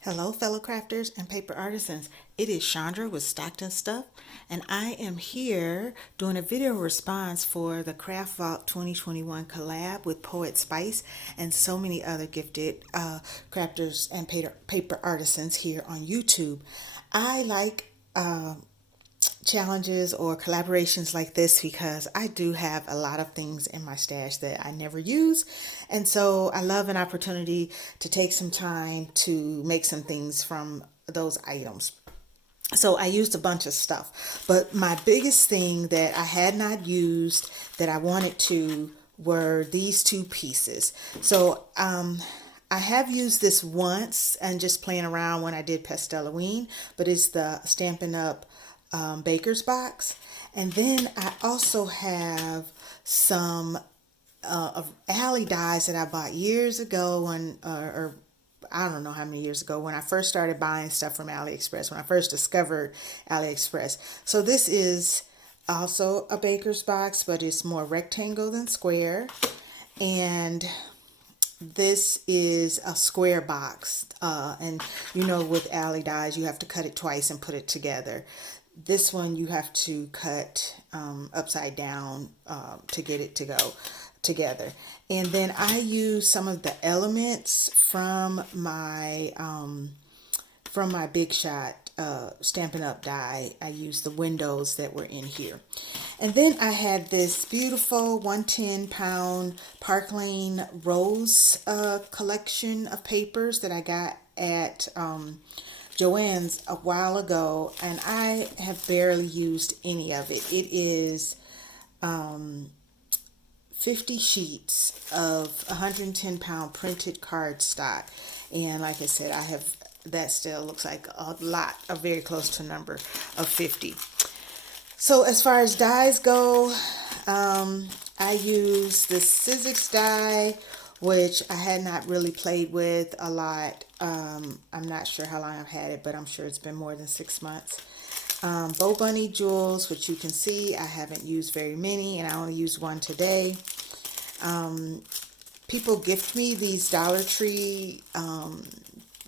Hello, fellow crafters and paper artisans. It is Chandra with Stockton Stuff, and I am here doing a video response for the Craft Vault 2021 collab with PoetSpice and so many other gifted crafters and paper artisans here on YouTube. I like challenges or collaborations like this because I do have a lot of things in my stash that I never use, and so I love an opportunity to take some time to make some things from those items. So I used a bunch of stuff, but my biggest thing that I had not used that I wanted to were these two pieces. So I have used this once and just playing around when I did Pasteloween, but it's the Stampin' Up! Baker's box. And then I also have some of alley dies that I bought years ago when, or I don't know how many years ago, when I first started buying stuff from AliExpress, when I first discovered AliExpress. So this is also a baker's box, but it's more rectangle than square. And this is a square box. And you know, with alley dies, you have to cut it twice and put it together. This one you have to cut upside down to get it to go together. And then I use some of the elements from my Big Shot Stampin' Up! Die. I used the windows that were in here. And then I had this beautiful 110-pound Park Lane Rose collection of papers that I got at Joann's a while ago, and I have barely used any of it. It is 50 sheets of 110-pound printed cardstock, and like I said, I have that still looks like a lot, a very close to a number of 50. So as far as dies go, I use the Sizzix die, which I had not really played with a lot. I'm not sure how long I've had it, but I'm sure it's been more than 6 months. Bow Bunny jewels, which you can see I haven't used very many, and I only used one today. People gift me these Dollar Tree,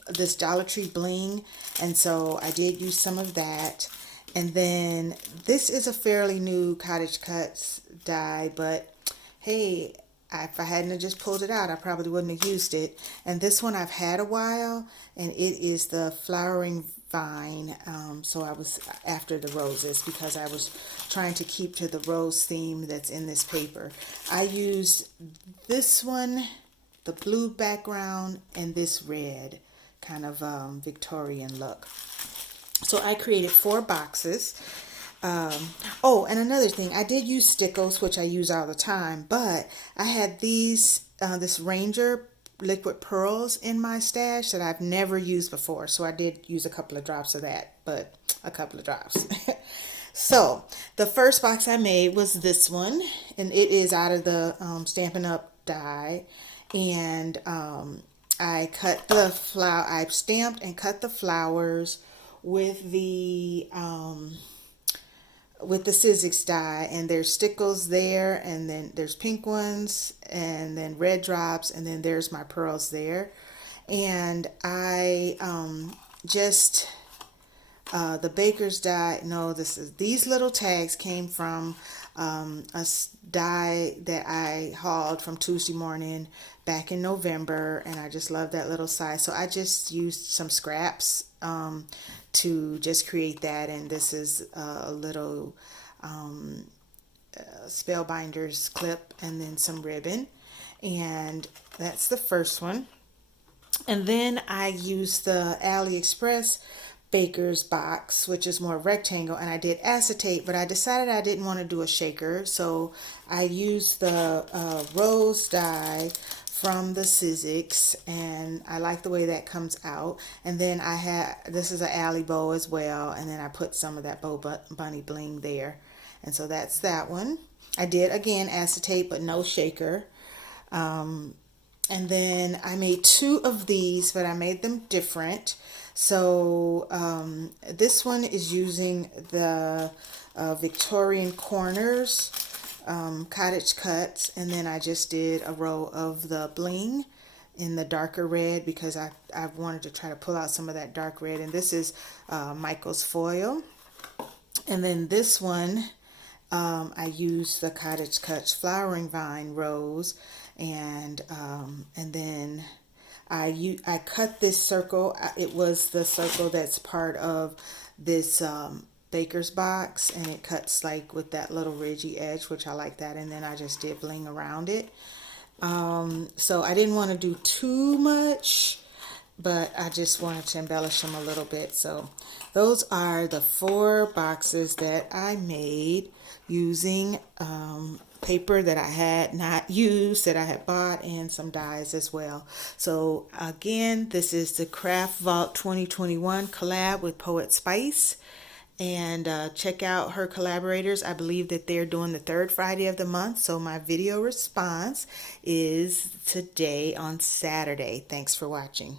this Dollar Tree bling, and so I did use some of that. And then this is a fairly new Cottage Cuts die, but hey, if I hadn't just pulled it out, I probably wouldn't have used it. And this one I've had a while, and it is the Flowering Vine. So I was after the roses because I was trying to keep to the rose theme that's in this paper. I used this one, the blue background, and this red kind of Victorian look. So I created 4 boxes. Oh, and another thing, I did use stickles, which I use all the time, but I had these, this Ranger liquid pearls in my stash that I've never used before. So I did use a couple of drops of that, but a couple of drops. So the first box I made was this one, and it is out of the Stampin' Up! Die. And I cut the flower, I stamped and cut the flowers with the Sizzix die, and there's stickles there, and then there's pink ones, and then red drops, and then there's my pearls there. And I just the baker's die. No, these little tags came from a die that I hauled from Tuesday Morning back in November, and I just love that little size. So I just used some scraps to just create that, and this is a little Spellbinders clip and then some ribbon, and that's the first one. And then I used the AliExpress baker's box, which is more rectangle, and I did acetate, but I decided I didn't want to do a shaker, so I used the rose die from the Sizzix, and I like the way that comes out. And then I had, this is an alley bow as well, and then I put some of that Bow Bunny bling there, and so that's that one. I did again acetate, but no shaker. And then I made 2 of these, but I made them different. So this one is using the Victorian Corners cottage cuts, and then I just did a row of the bling in the darker red because I wanted to try to pull out some of that dark red. And this is Michael's foil. And then this one, I used the Cottage Cuts Flowering Vine Rose, and then I cut this circle. It was the circle that's part of this baker's box, and it cuts like with that little ridgy edge, which I like that. And then I just did bling around it. So I didn't want to do too much, but I just wanted to embellish them a little bit. So those are the 4 boxes that I made using paper that I had not used, that I had bought, and some dies as well. So again, this is the Craft Vault 2021 collab with PoetSpice. And check out her collaborators. I believe that they're doing the 3rd Friday of the month. So my video response is today on Saturday. Thanks for watching.